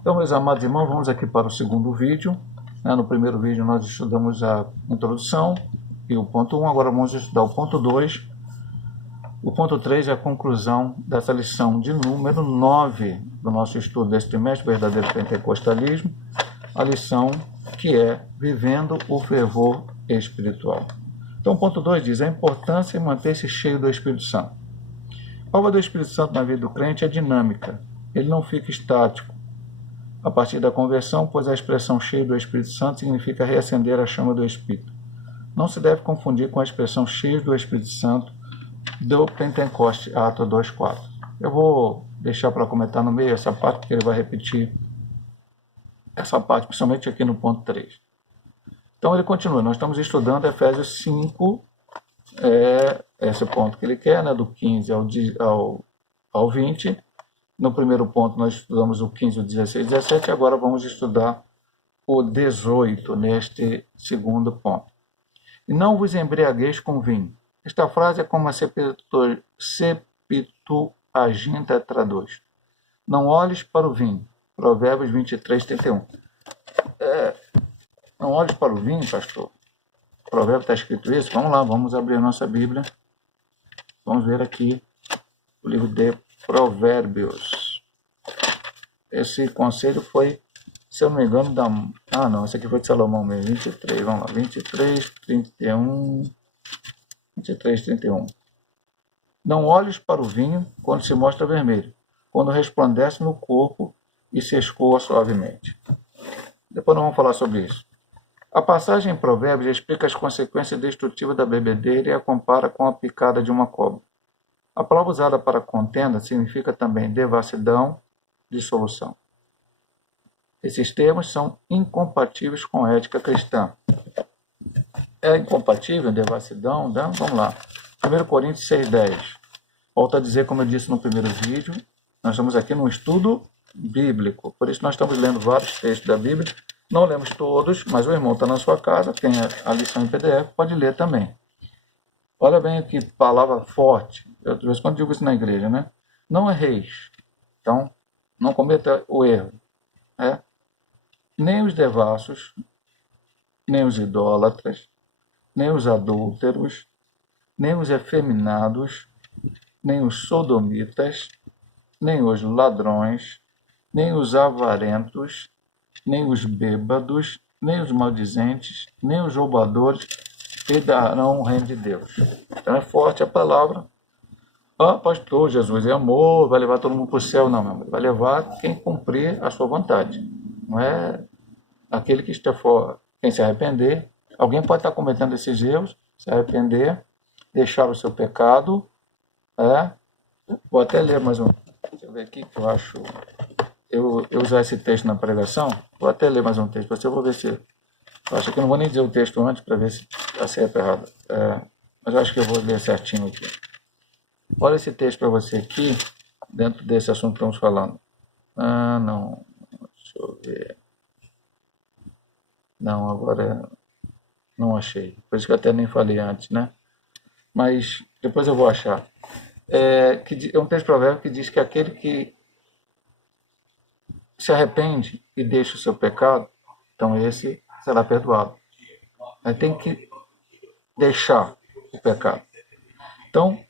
Então, meus amados irmãos, vamos aqui para o segundo vídeo. No primeiro vídeo nós estudamos a introdução e o ponto 1, agora vamos estudar o ponto 2. O ponto 3 é a conclusão dessa lição de número 9 do nosso estudo desse trimestre, Verdadeiro Pentecostalismo, a lição que é Vivendo o Fervor Espiritual. Então, o ponto 2 diz a importância de manter-se cheio do Espírito Santo. A obra do Espírito Santo na vida do crente é dinâmica, ele não fica estático a partir da conversão, pois a expressão cheio do Espírito Santo significa reacender a chama do Espírito. Não se deve confundir com a expressão cheio do Espírito Santo do Pentecoste, Atos 2,4. Eu vou deixar para comentar no meio essa parte, porque ele vai repetir essa parte, principalmente aqui no ponto 3. Então ele continua, nós estamos estudando Efésios 5, esse ponto que ele quer, do 15 ao 20. No primeiro ponto nós estudamos o 15, o 16 e 17, agora vamos estudar o 18 neste segundo ponto. E não vos embriagueis com vinho. Esta frase é como a Septuaginta traduz. Não olhes para o vinho. Provérbios 23, 31. Não olhes para o vinho, pastor. O provérbio está escrito isso? Vamos lá, vamos abrir a nossa Bíblia. Vamos ver aqui o livro de Provérbios. Esse conselho foi, se eu não me engano, esse aqui foi de Salomão mesmo, 23, vamos lá, 23, 31, 23, 31. Não olhes para o vinho quando se mostra vermelho, quando resplandece no corpo e se escoa suavemente. Depois nós vamos falar sobre isso. A passagem em Provérbios explica as consequências destrutivas da bebedeira e a compara com a picada de uma cobra. A palavra usada para contenda significa também devassidão, dissolução. Esses termos são incompatíveis com a ética cristã. É incompatível a devassidão? Vamos lá. 1 Coríntios 6,10. Volto a dizer, como eu disse no primeiro vídeo, nós estamos aqui num estudo bíblico. Por isso nós estamos lendo vários textos da Bíblia. Não lemos todos, mas o irmão está na sua casa, tem a lição em PDF, pode ler também. Olha bem que palavra forte. Eu de vez em quando digo isso na igreja, Não erreis. Então, não cometa o erro. Nem os devassos, nem os idólatras, nem os adúlteros, nem os efeminados, nem os sodomitas, nem os ladrões, nem os avarentos, nem os bêbados, nem os maldizentes, nem os roubadores herdarão o reino de Deus. Então é forte a palavra. Pastor, Jesus é amor, vai levar todo mundo para o céu. Não, meu amor, vai levar quem cumprir a sua vontade. Não é aquele que está fora. Quem se arrepender, alguém pode estar cometendo esses erros, se arrepender, deixar o seu pecado. Vou até ler mais um. Deixa eu ver aqui que eu acho. Eu usar esse texto na pregação, vou até ler mais um texto para você, eu vou ver se. Eu acho que eu não vou nem dizer o texto antes para ver se está certo ou errado. Mas eu acho que eu vou ler certinho aqui. Olha esse texto para você aqui, dentro desse assunto que estamos falando. Não. Deixa eu ver. Não, agora não achei. Por isso que eu até nem falei antes, Mas depois eu vou achar. É um texto de provérbio que diz que aquele que se arrepende e deixa o seu pecado, então esse será perdoado. Tem que deixar o pecado. Então,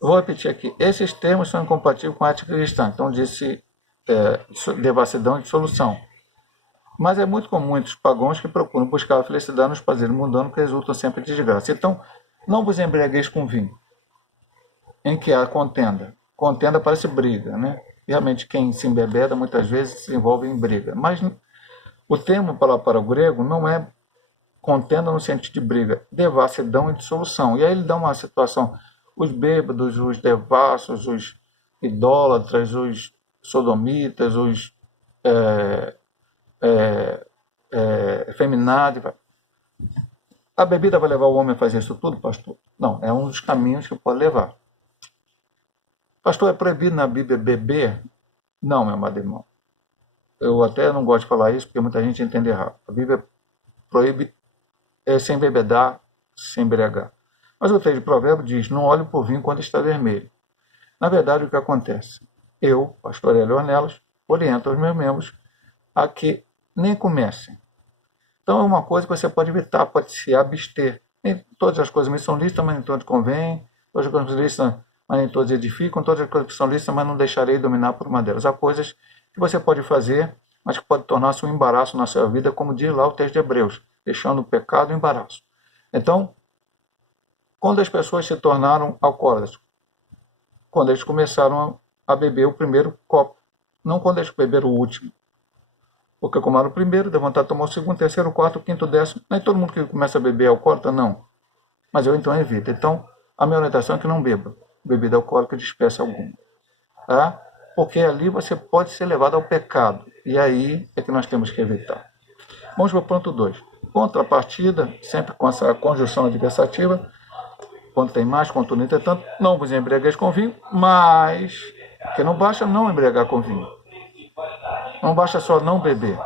vou repetir aqui. Esses termos são incompatíveis com a ética cristã. Então, disse devassidão e dissolução. Mas é muito comum entre os pagãos que procuram buscar a felicidade nos prazeres mundanos que resultam sempre de desgraça. Então, não vos embriagueis com vinho, em que há contenda. Contenda parece briga, Realmente, quem se embebeda muitas vezes se envolve em briga. Mas o termo para o grego não é contenda no sentido de briga, devassidão e dissolução. E aí ele dá uma situação, os bêbados, os devassos, os idólatras, os sodomitas, os efeminados. A bebida vai levar o homem a fazer isso tudo, pastor? Não, é um dos caminhos que pode levar. Pastor, é proibido na Bíblia beber? Não, meu amado irmão. Eu até não gosto de falar isso, porque muita gente entende errado. A Bíblia proíbe se embebedar, se embriagar. Mas o texto de Provérbio diz, não olhe por vinho quando está vermelho. Na verdade, o que acontece? Eu, pastor Hélio Ornelas, oriento os meus membros a que nem comecem. Então é uma coisa que você pode evitar, pode se abster. Nem todas as coisas me são lícitas, mas nem todas convêm. Todas as coisas lícitas, mas nem todas edificam. Todas as coisas que são lícitas, mas não deixarei dominar por uma delas. Há coisas que você pode fazer, mas que pode tornar-se um embaraço na sua vida, como diz lá o texto de Hebreus, deixando o pecado um embaraço. Então, quando as pessoas se tornaram alcoólatras, quando eles começaram a beber o primeiro copo, não quando eles beberam o último. Porque tomaram o primeiro, deu vontade de tomar o segundo, terceiro, o quarto, o quinto, o décimo. Nem todo mundo que começa a beber é alcoólatra, não. Mas eu então evito. Então, a minha orientação é que não beba bebida alcoólica de espécie alguma. Tá? Porque ali você pode ser levado ao pecado. E aí é que nós temos que evitar. Vamos para o ponto 2. Contrapartida, sempre com essa conjunção adversativa, quando tem mais, quando no entretanto, não vos embriagueis com vinho, mas que não basta não embriagar com vinho. Não basta só não beber,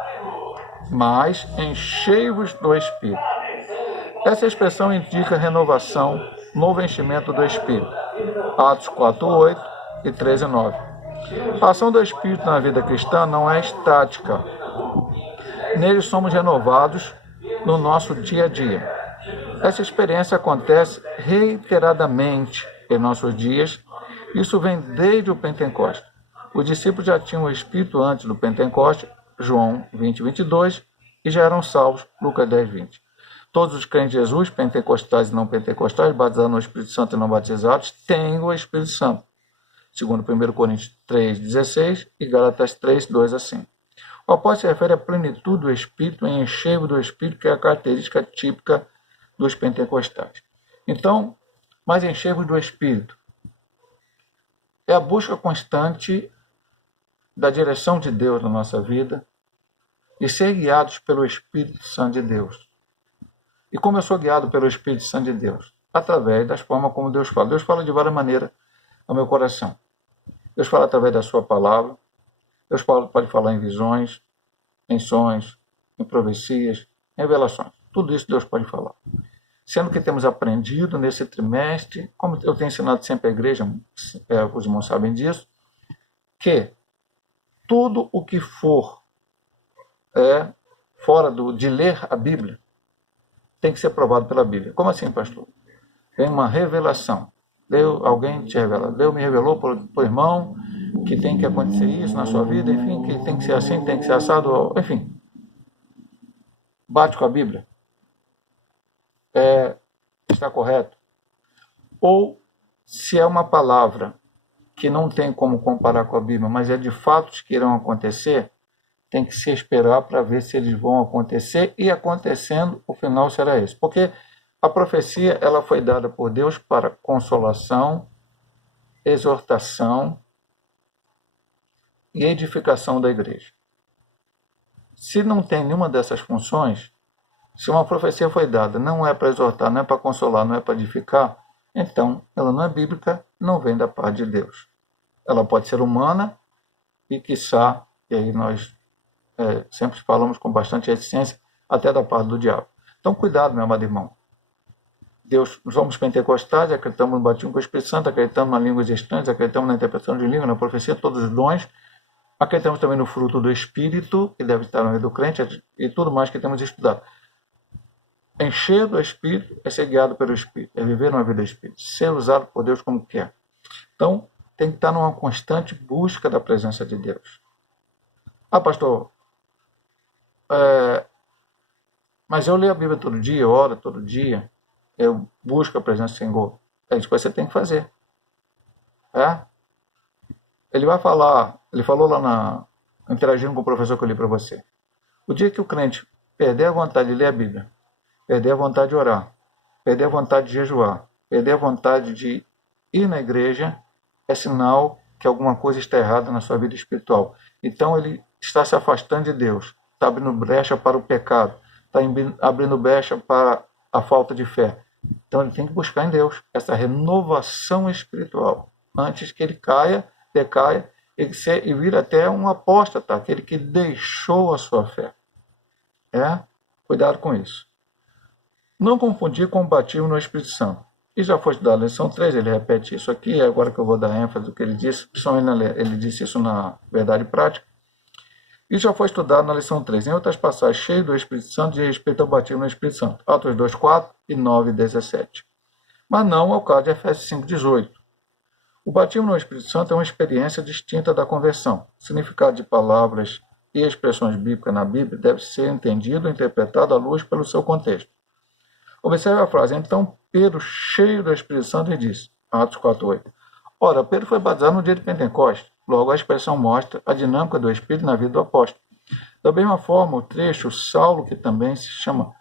mas enchei-vos do Espírito. Essa expressão indica renovação, novo enchimento do Espírito. Atos 4:8 e 13:9. A ação do Espírito na vida cristã não é estática. Nele somos renovados no nosso dia a dia. Essa experiência acontece reiteradamente em nossos dias. Isso vem desde o Pentecostes. Os discípulos já tinham o Espírito antes do Pentecostes, João 20:22, e já eram salvos, Lucas 10:20. Todos os crentes de Jesus, pentecostais e não pentecostais, batizados no Espírito Santo e não batizados, têm o Espírito Santo. Segundo 1 Coríntios 3:16 e Gálatas 3:2-5. O apóstolo se refere à plenitude do Espírito, em enchevo do Espírito, que é a característica típica dos pentecostais. Então, mais enchevo do Espírito é a busca constante da direção de Deus na nossa vida e ser guiados pelo Espírito Santo de Deus. E como eu sou guiado pelo Espírito Santo de Deus? Através das formas como Deus fala. Deus fala de várias maneiras ao meu coração. Deus fala através da sua palavra. Deus pode falar em visões, em sonhos, em profecias, em revelações. Tudo isso Deus pode falar. Sendo que temos aprendido nesse trimestre, como eu tenho ensinado sempre à igreja, os irmãos sabem disso, que tudo o que for fora de ler a Bíblia tem que ser provado pela Bíblia. Como assim, pastor? Tem uma revelação. Alguém te revela. Deus me revelou por irmão que tem que acontecer isso na sua vida, enfim, que tem que ser assim, tem que ser assado, enfim. Bate com a Bíblia. Está correto? Ou se é uma palavra que não tem como comparar com a Bíblia, mas é de fatos que irão acontecer, tem que se esperar para ver se eles vão acontecer, e acontecendo, o final será esse. Porque a profecia ela foi dada por Deus para consolação, exortação e edificação da igreja. Se não tem nenhuma dessas funções, se uma profecia foi dada, não é para exortar, não é para consolar, não é para edificar, então ela não é bíblica, não vem da parte de Deus. Ela pode ser humana e, quiçá, e aí nós sempre falamos com bastante reticência, até da parte do diabo. Então, cuidado, meu amado irmão. Deus, nós somos pentecostais, acreditamos no batismo com o Espírito Santo, acreditamos nas línguas estranhas, acreditamos na interpretação de língua, na profecia, todos os dons. Acreditamos também no fruto do Espírito, que deve estar no meio do crente, e tudo mais que temos estudado. Encher do Espírito é ser guiado pelo Espírito, é viver uma vida do Espírito, ser usado por Deus como quer. Então, tem que estar numa constante busca da presença de Deus. Ah, pastor, mas eu leio a Bíblia todo dia, eu oro todo dia, eu busco a presença do Senhor. É isso que você tem que fazer. Ele vai falar, ele falou lá interagindo com o professor que eu li para você. O dia que o crente perder a vontade de ler a Bíblia, perder a vontade de orar, perder a vontade de jejuar, perder a vontade de ir na igreja, é sinal que alguma coisa está errada na sua vida espiritual. Então ele está se afastando de Deus, está abrindo brecha para o pecado, está abrindo brecha para a falta de fé. Então ele tem que buscar em Deus essa renovação espiritual, antes que ele decaia e vire até um apóstata, aquele que deixou a sua fé. Cuidado com isso. Não confundir com o batismo no Espírito Santo. E já foi estudado na lição 3, ele repete isso aqui, agora que eu vou dar ênfase do que ele disse, ele disse isso na verdade prática. Isso já foi estudado na lição 3. Em outras passagens, cheio do Espírito Santo, de respeito ao batismo no Espírito Santo. Atos 2, 4 e 9, 17. Mas não ao caso de Efésios 5, 18. O batismo no Espírito Santo é uma experiência distinta da conversão. O significado de palavras e expressões bíblicas na Bíblia deve ser entendido e interpretado à luz pelo seu contexto. Observe a frase. Então Pedro, cheio do Espírito Santo, lhe disse, Atos 4, 8. Ora, Pedro foi batizado no dia de Pentecostes. Logo, a expressão mostra a dinâmica do Espírito na vida do apóstolo. Da mesma forma, o trecho Saulo, que também se chama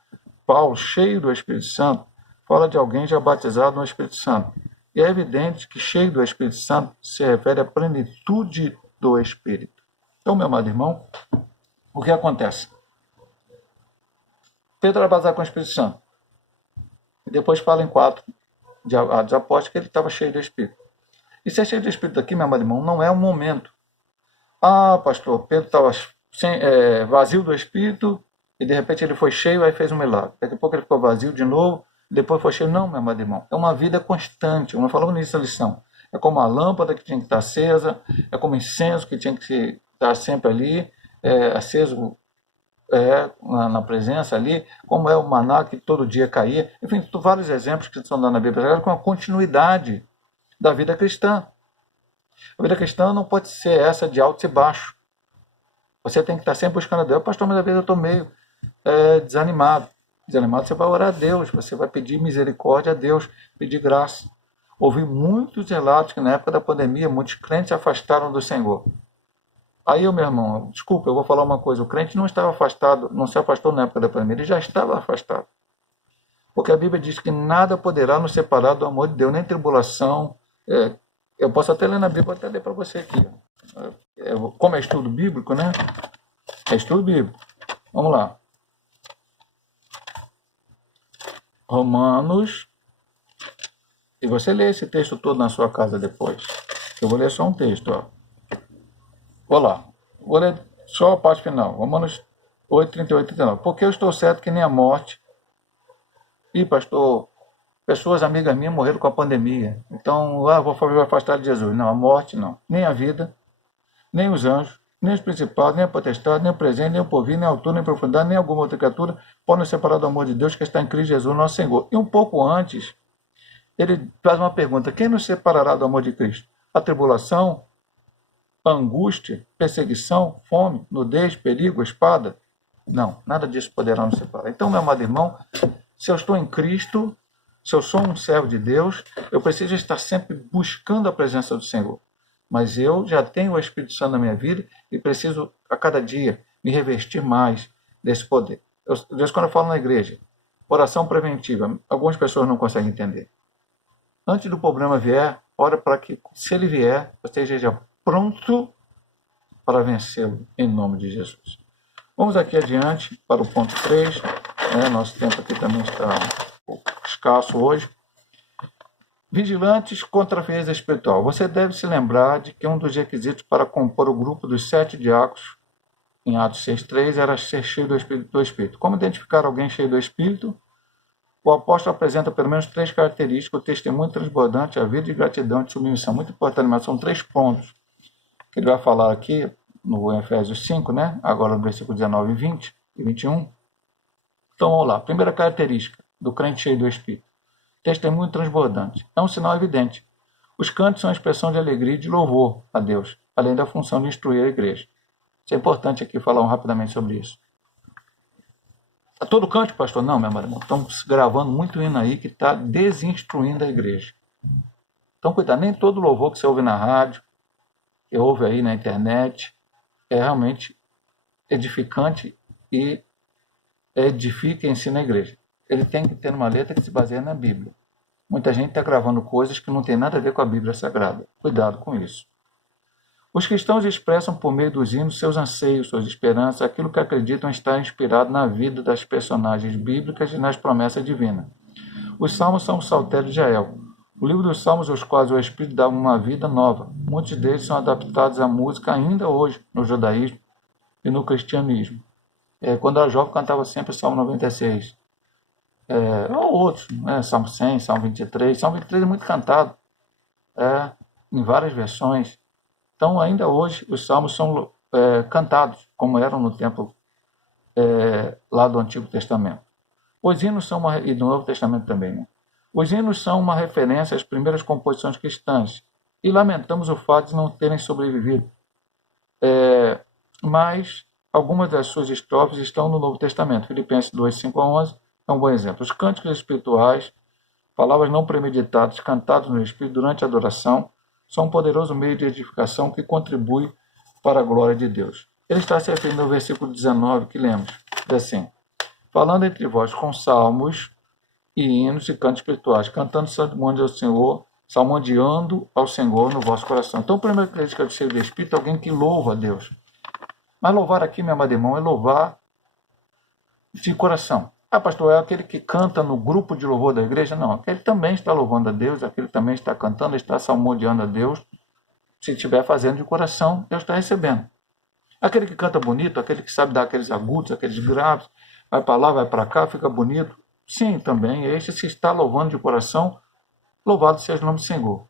Paulo, cheio do Espírito Santo, fala de alguém já batizado no Espírito Santo. E é evidente que cheio do Espírito Santo se refere à plenitude do Espírito. Então, meu amado irmão, o que acontece? Pedro era batizado com o Espírito Santo. E depois fala em 4 de Apóstolos que ele estava cheio do Espírito. E ser cheio do Espírito aqui, meu amado irmão, não é um momento. Ah, pastor, Pedro estava vazio do Espírito e de repente ele foi cheio e fez um milagre. Daqui a pouco ele ficou vazio de novo, depois foi cheio. Não, meu amado irmão, é uma vida constante. Nós falamos nisso na lição. É como a lâmpada que tinha que estar acesa, é como incenso que tinha que estar sempre ali, aceso na presença ali, como é o maná que todo dia caía. Enfim, vários exemplos que estão dando na Bíblia, com a continuidade da vida cristã. A vida cristã não pode ser essa de alto e baixo. Você tem que estar sempre buscando a Deus. Pastor, mas às vezes eu estou meio desanimado. Desanimado, você vai orar a Deus, você vai pedir misericórdia a Deus, pedir graça. Ouvi muitos relatos que na época da pandemia, muitos crentes se afastaram do Senhor. Aí, meu irmão, desculpa, eu vou falar uma coisa. O crente não estava afastado, não se afastou na época da pandemia, ele já estava afastado. Porque a Bíblia diz que nada poderá nos separar do amor de Deus, nem tribulação. Eu posso até ler na Bíblia, vou até ler para você aqui. Como é estudo bíblico, né? É estudo bíblico. Vamos lá. Romanos. E você lê esse texto todo na sua casa depois. Eu vou ler só um texto, ó. Vou lá. Vou ler só a parte final. Romanos 8, 38 e 39. Porque eu estou certo que nem a morte. Ih, pastor, pessoas amigas minhas morreram com a pandemia. Então, vou me afastar de Jesus. Não, a morte não. Nem a vida, nem os anjos, nem os principados, nem a potestade, nem o presente, nem o porvir, nem a altura, nem a profundidade, nem alguma outra criatura podem nos separar do amor de Deus que está em Cristo Jesus, nosso Senhor. E um pouco antes, ele faz uma pergunta. Quem nos separará do amor de Cristo? A tribulação, a angústia, perseguição, fome, nudez, perigo, espada? Não, nada disso poderá nos separar. Então, meu amado irmão, se eu estou em Cristo, se eu sou um servo de Deus, eu preciso estar sempre buscando a presença do Senhor. Mas eu já tenho o Espírito Santo na minha vida e preciso, a cada dia, me revestir mais desse poder. Deus, quando eu falo na igreja, oração preventiva, algumas pessoas não conseguem entender. Antes do problema vier, ora para que, se ele vier, você esteja pronto para vencê-lo, em nome de Jesus. Vamos aqui adiante para o ponto 3. Nosso tempo aqui também está um pouco escasso hoje. Vigilantes contra a frieza espiritual. Você deve se lembrar de que um dos requisitos para compor o grupo dos 7 diáconos, em Atos 6,3, era ser cheio do Espírito. Como identificar alguém cheio do Espírito? O apóstolo apresenta pelo menos 3 características: o testemunho transbordante, a vida de gratidão e de submissão. Muito importante, mas são 3 pontos que ele vai falar aqui no Efésios 5, né? Agora no versículo 19 e 20 e 21. Então vamos lá. Primeira característica do crente cheio do Espírito: testemunho transbordante. É um sinal evidente. Os cantos são a expressão de alegria e de louvor a Deus, além da função de instruir a igreja. Isso é importante aqui falar rapidamente sobre isso. A todo canto, pastor? Não, meu irmão. Estamos gravando muito hino aí que está desinstruindo a igreja. Então, cuidado. Nem todo louvor que você ouve na rádio, que ouve aí na internet, é realmente edificante e edifica e ensina a igreja. Ele tem que ter uma letra que se baseia na Bíblia. Muita gente está gravando coisas que não tem nada a ver com a Bíblia Sagrada. Cuidado com isso. Os cristãos expressam por meio dos hinos seus anseios, suas esperanças, aquilo que acreditam estar inspirado na vida das personagens bíblicas e nas promessas divinas. Os salmos são o saltério de Jael, o livro dos salmos aos quais o Espírito dá uma vida nova. Muitos deles são adaptados à música ainda hoje no judaísmo e no cristianismo. Quando eu era jovem, cantava sempre o Salmo 96. Ou outros, Salmo 100, Salmo 23. Salmo 23 é muito cantado, em várias versões. Então, ainda hoje, os salmos são cantados, como eram no tempo lá do Antigo Testamento. Os hinos são e do Novo Testamento também, né? Os hinos são uma referência às primeiras composições cristãs e lamentamos o fato de não terem sobrevivido. Mas algumas das suas estrofes estão no Novo Testamento. Filipenses 2, 5 a 11 é um bom exemplo. Os cânticos espirituais, palavras não premeditadas, cantados no Espírito durante a adoração, são um poderoso meio de edificação que contribui para a glória de Deus. Ele está se referindo ao versículo 19 que lemos. Diz assim: falando entre vós com salmos e hinos e cantos espirituais, cantando salmodiando ao Senhor no vosso coração. Então, a primeira característica do cheio do Espírito é alguém que louva a Deus. Mas louvar aqui, meu amado irmão, é louvar de coração. Ah, pastor, é aquele que canta no grupo de louvor da igreja? Não, aquele também está louvando a Deus, aquele também está cantando, está salmodiando a Deus. Se estiver fazendo de coração, Deus está recebendo. Aquele que canta bonito, aquele que sabe dar aqueles agudos, aqueles graves, vai para lá, vai para cá, fica bonito. Sim, também, este se está louvando de coração, louvado seja o nome do Senhor.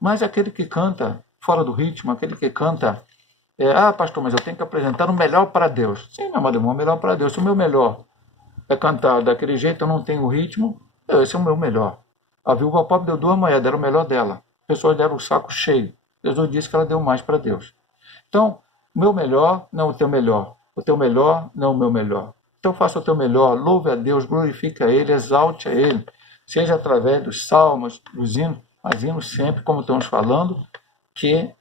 Mas aquele que canta fora do ritmo, aquele que canta, pastor, mas eu tenho que apresentar o melhor para Deus. Sim, meu amado irmão, o melhor para Deus. Se o meu melhor é cantar daquele jeito, eu não tenho o ritmo, esse é o meu melhor. A viúva pobre deu 2 moedas, era o melhor dela. As pessoas deram o saco cheio. Jesus disse que ela deu mais para Deus. Então, o meu melhor não é o teu melhor. O teu melhor não é o meu melhor. Então faça o teu melhor, louve a Deus, glorifique a Ele, exalte a Ele, seja através dos salmos, dos hinos, mas hinos sempre, como estamos falando, que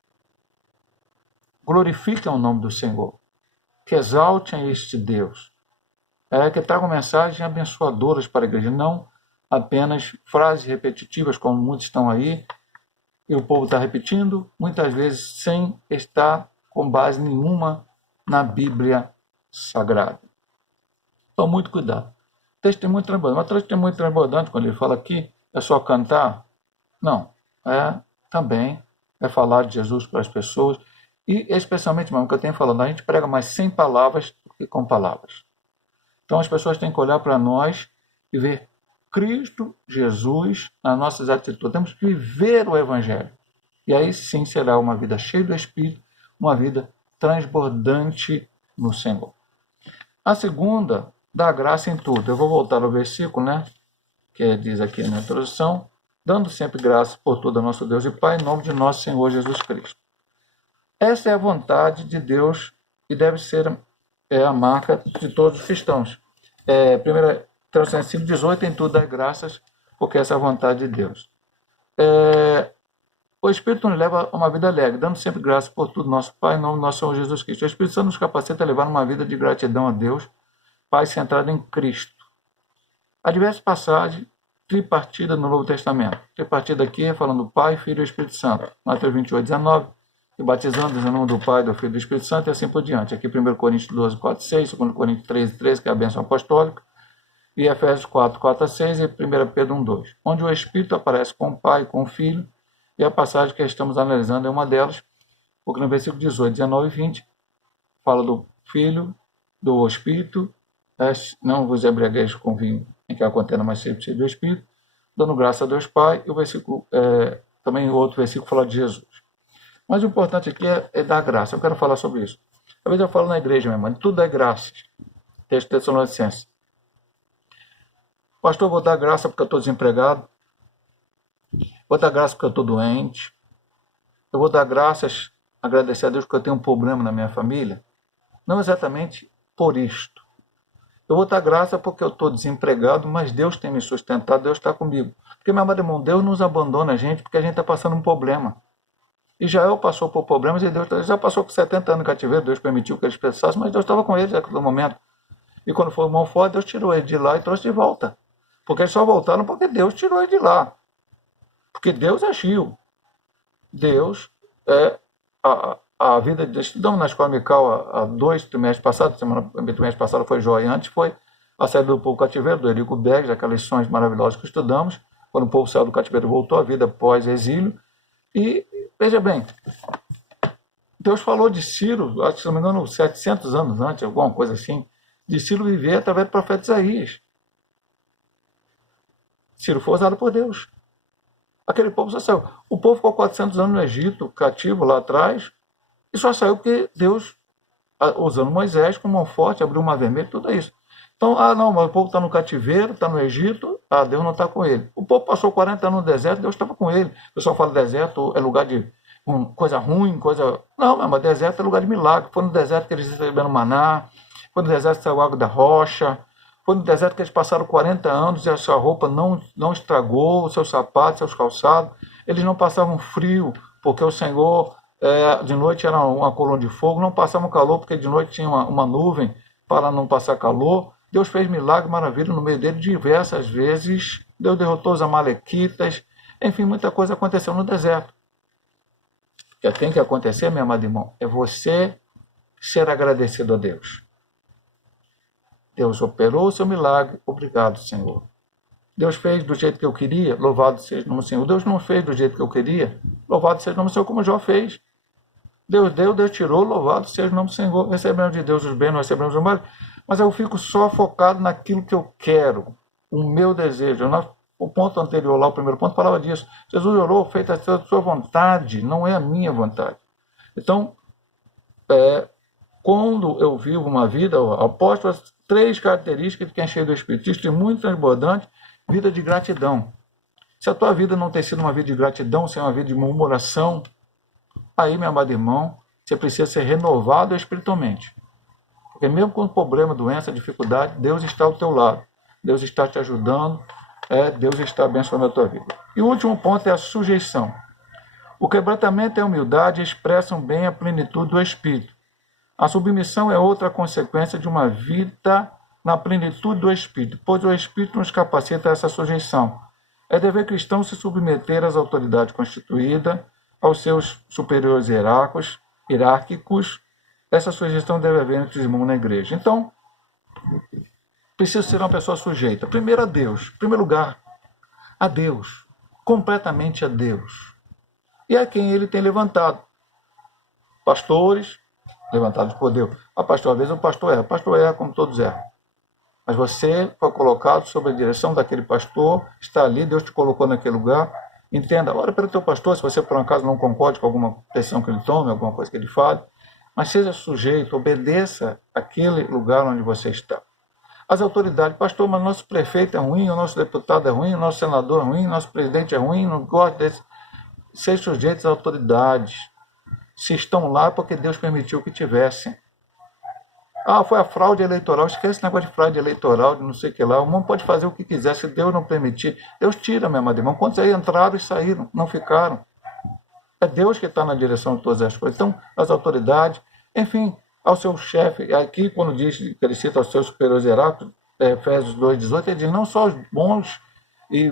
glorifiquem o nome do Senhor, que exaltem este Deus, que tragam mensagens abençoadoras para a igreja, não apenas frases repetitivas, como muitos estão aí, e o povo está repetindo, muitas vezes sem estar com base nenhuma na Bíblia Sagrada. Então, muito cuidado. Testemunho transbordante. Mas testemunho transbordante, quando ele fala aqui, é só cantar? Não. Também é falar de Jesus para as pessoas. E, especialmente, mesmo que eu tenho falado, a gente prega mais sem palavras do que com palavras. Então, as pessoas têm que olhar para nós e ver Cristo, Jesus, nas nossas atitudes. Temos que viver o Evangelho. E aí, sim, será uma vida cheia do Espírito, uma vida transbordante no Senhor. A segunda, dá graça em tudo. Eu vou voltar ao versículo, que diz aqui na introdução, dando sempre graça por tudo a nosso Deus e Pai, em nome de nosso Senhor Jesus Cristo. Essa é a vontade de Deus e deve ser a marca de todos os cristãos. 1 Tessalonicenses 5,18, em tudo dá graças, porque essa é a vontade de Deus. O Espírito nos leva a uma vida alegre, dando sempre graça por tudo nosso Pai, em nome do nosso Senhor Jesus Cristo. O Espírito Santo nos capacita a levar uma vida de gratidão a Deus, Pai centrado em Cristo. Há diversas passagens tripartidas no Novo Testamento. Tripartida aqui é falando do Pai, Filho e Espírito Santo. Mateus 28, 19, e batizando em nome do Pai, do Filho e do Espírito Santo, e assim por diante. Aqui 1 Coríntios 12, 4, 6, 2 Coríntios 13, 13, que é a bênção apostólica, e Efésios 4, 4 a 6, e 1 Pedro 1, 2, onde o Espírito aparece com o Pai e com o Filho, e a passagem que estamos analisando é uma delas, porque no versículo 18, 19 e 20, fala do Filho, do Espírito, não vos embriagueis com vinho em que há contenda, mas sempre cheio do Espírito, dando graça a Deus Pai, e o versículo, também o outro versículo fala de Jesus. Mas o importante aqui é dar graça. Eu quero falar sobre isso. Às vezes eu falo na igreja, minha irmã, tudo é graça. Texto de Tessalonicenses. Pastor, eu vou dar graça porque eu estou desempregado. Vou dar graça porque eu estou doente. Eu vou dar graças, agradecer a Deus porque eu tenho um problema na minha família. Não exatamente por isto. Eu vou dar graça porque eu estou desempregado, mas Deus tem me sustentado, Deus está comigo. Porque, meu amado irmão, Deus nos abandona a gente porque a gente está passando um problema. Israel passou por problemas e Deus já passou por 70 anos de cativeiro, Deus permitiu que eles pensassem, mas Deus estava com eles naquele momento. E quando foi mão forte, Deus tirou eles de lá e trouxe de volta. Porque eles só voltaram porque Deus tirou eles de lá. Porque Deus agiu. Deus a vida de estudamos na escola Mical há 2 trimestres passados, trimestre passado foi Joia, antes foi a saída do povo cativeiro, do Erico Beggs, aquelas lições maravilhosas que estudamos, quando o povo saiu do cativeiro voltou à vida pós-exílio. E, veja bem, Deus falou de Ciro, acho que se não me engano, 700 anos antes, alguma coisa assim, de Ciro viver através do profeta Isaías. Ciro foi usado por Deus. Aquele povo só saiu. O povo ficou 400 anos no Egito, cativo lá atrás, e só saiu porque Deus usando Moisés com mão forte, abriu o mar vermelho, tudo isso. Então, não, mas o povo está no cativeiro, está no Egito, Deus não está com ele. O povo passou 40 anos no deserto, Deus estava com ele. O pessoal fala deserto é lugar de coisa ruim, coisa... Não, mas deserto é lugar de milagre. Foi no deserto que eles receberam maná, foi no deserto que saiu água da rocha, foi no deserto que eles passaram 40 anos e a sua roupa não estragou, os seus sapatos, seus calçados. Eles não passavam frio, porque o Senhor, de noite era uma coluna de fogo, não passavam calor, porque de noite tinha uma nuvem para não passar calor. Deus fez milagre, maravilha no meio dele diversas vezes. Deus derrotou os amalequitas. Enfim, muita coisa aconteceu no deserto. O que tem que acontecer, meu amado irmão, é você ser agradecido a Deus. Deus operou o seu milagre, obrigado, Senhor. Deus fez do jeito que eu queria, louvado seja o nome do Senhor. Deus não fez do jeito que eu queria, louvado seja o nome do Senhor, como Jó fez. Deus deu, Deus tirou, louvado seja o nome do Senhor. Recebemos de Deus os bens, nós recebemos o mal, mas eu fico só focado naquilo que eu quero, o meu desejo. O ponto anterior lá, o primeiro ponto, falava disso. Jesus orou, feita a sua vontade, não é a minha vontade. Então, quando eu vivo uma vida, aposto as 3 características de quem é cheio do Espírito. Testemunho transbordante, vida de gratidão. Se a tua vida não tem sido uma vida de gratidão, se é uma vida de murmuração, aí, meu amado irmão, você precisa ser renovado espiritualmente. Porque mesmo com problema, doença, dificuldade, Deus está ao teu lado. Deus está te ajudando, Deus está abençoando a tua vida. E o último ponto é a sujeição. O quebrantamento e a humildade expressam bem a plenitude do Espírito. A submissão é outra consequência de uma vida na plenitude do Espírito, pois o Espírito nos capacita a essa sujeição. É dever cristão se submeter às autoridades constituídas, aos seus superiores hierárquicos. Essa sujeição deve haver entre os irmãos na igreja. Então, preciso ser uma pessoa sujeita. Primeiro a Deus. Em primeiro lugar, a Deus. Completamente a Deus. E a quem ele tem levantado. Pastores, levantados por Deus. Pastor, às vezes o pastor erra como todos erram. Mas você foi colocado sob a direção daquele pastor, está ali, Deus te colocou naquele lugar. Entenda, ora pelo teu pastor, se você por um acaso não concorde com alguma decisão que ele tome, alguma coisa que ele fale, mas seja sujeito, obedeça aquele lugar onde você está. As autoridades, pastor, mas nosso prefeito é ruim, o nosso deputado é ruim, o nosso senador é ruim, o nosso presidente é ruim, não gosta desse. Seja sujeito às autoridades. Se estão lá porque Deus permitiu que tivessem. Foi a fraude eleitoral. Esquece esse negócio de fraude eleitoral, de não sei o que lá. O mundo pode fazer o que quiser, se Deus não permitir. Deus tira, meu amado irmão. Quantos aí entraram e saíram? Não ficaram. É Deus que está na direção de todas as coisas. Então, as autoridades, enfim, ao seu chefe, aqui quando diz que ele cita aos seus superiores hierárquicos, Efésios 2,18, ele diz, não só os bons e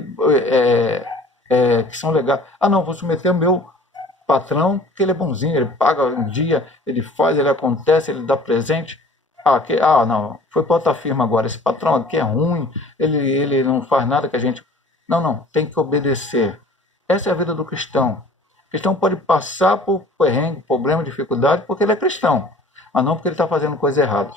que são legais. Não, vou submeter o meu patrão, porque ele é bonzinho, ele paga um dia, ele faz, ele acontece, ele dá presente. Não, foi para outra firma agora, esse patrão aqui é ruim, ele não faz nada que a gente... Não, tem que obedecer. Essa é a vida do cristão. O cristão pode passar por perrengue, problema, dificuldade, porque ele é cristão, mas não porque ele está fazendo coisa errada.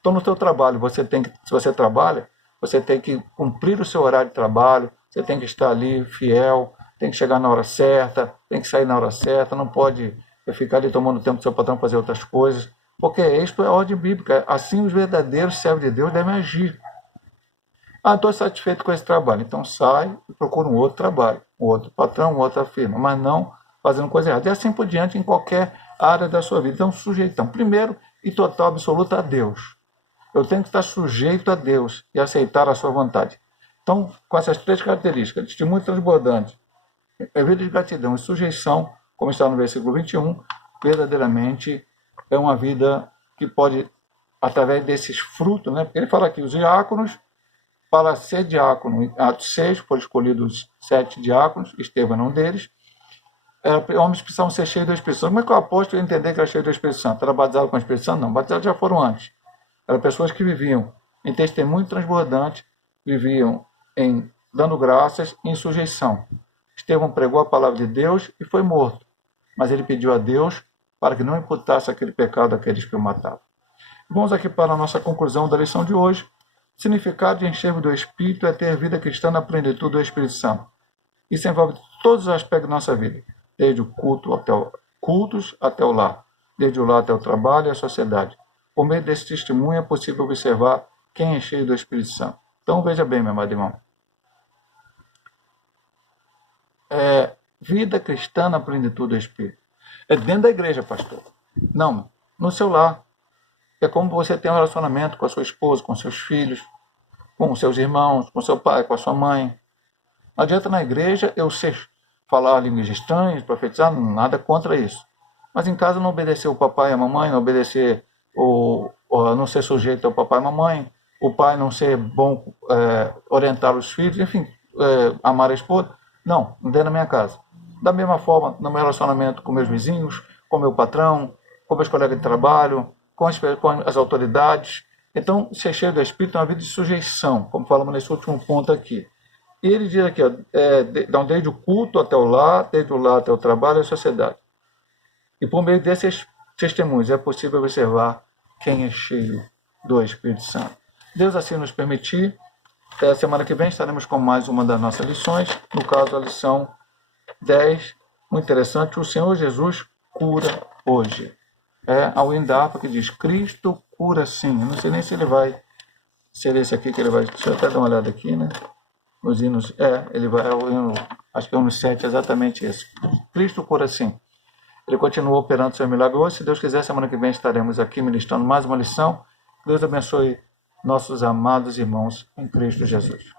Então, no seu trabalho, se você trabalha, você tem que cumprir o seu horário de trabalho, você tem que estar ali fiel, tem que chegar na hora certa, tem que sair na hora certa, não pode ficar ali tomando tempo do seu patrão para fazer outras coisas, porque isto é ordem bíblica. Assim os verdadeiros servos de Deus devem agir. Estou satisfeito com esse trabalho, então sai e procura um outro trabalho, um outro patrão, outra firma, mas não fazendo coisa errada. E assim por diante em qualquer área da sua vida. Então, sujeitão. Primeiro e total, absoluto a Deus. Eu tenho que estar sujeito a Deus e aceitar a sua vontade. Então, com essas 3 características, testemunho transbordante, vida de gratidão e sujeição, como está no versículo 21, verdadeiramente é uma vida que pode, através desses frutos, porque ele fala aqui, os diáconos, para ser diácono, em Atos 6, foram escolhidos 7 diáconos, Estevão é um deles, homens que precisavam ser cheios do Espírito Santo. Como é que o apóstolo ia entender que era cheio do Espírito Santo? Era batizado com o Espírito Santo? Não, batizados já foram antes. Eram pessoas que viviam em testemunho transbordante, viviam dando graças em sujeição. Estevão pregou a palavra de Deus e foi morto, mas ele pediu a Deus para que não imputasse aquele pecado àqueles que o matavam. Vamos aqui para a nossa conclusão da lição de hoje. O significado de encher do Espírito é ter vida cristã na plenitude do Espírito Santo. Isso envolve todos os aspectos da nossa vida, desde o cultos até o lar, desde o lar até o trabalho e a sociedade. Por meio desse testemunho é possível observar quem é cheio do Espírito Santo. Então veja bem, meu amado irmão. Vida cristã na plenitude do Espírito. É dentro da igreja, pastor. Não, no seu lar. É como você tem um relacionamento com a sua esposa, com seus filhos, com seus irmãos, com seu pai, com a sua mãe. Não adianta na igreja eu falar línguas estranhas, profetizar, nada contra isso. Mas em casa não obedecer o papai e a mamãe, não obedecer não ser sujeito ao papai e à mamãe, o pai não ser bom orientar os filhos, enfim, amar a esposa. Não dentro da minha casa. Da mesma forma, no meu relacionamento com meus vizinhos, com meu patrão, com meus colegas de trabalho, com as autoridades. Então, ser cheio do Espírito é uma vida de sujeição, como falamos nesse último ponto aqui. E ele diz aqui, desde o culto até o lar, desde o lar até o trabalho e a sociedade. E por meio desses testemunhos é possível observar quem é cheio do Espírito Santo. Deus assim nos permitir. Semana que vem estaremos com mais uma das nossas lições. No caso, a lição 10. Muito interessante. O Senhor Jesus cura hoje. A Windapa que diz, Cristo cura sim. Eu não sei nem se ele vai ser esse aqui que ele vai... Deixa eu até dar uma olhada aqui, né? Nos hinos... ele vai... acho que é o hino 7, exatamente isso. Cristo cura sim. Ele continua operando seu milagre hoje. Se Deus quiser, semana que vem estaremos aqui ministrando mais uma lição. Deus abençoe nossos amados irmãos em Cristo Jesus.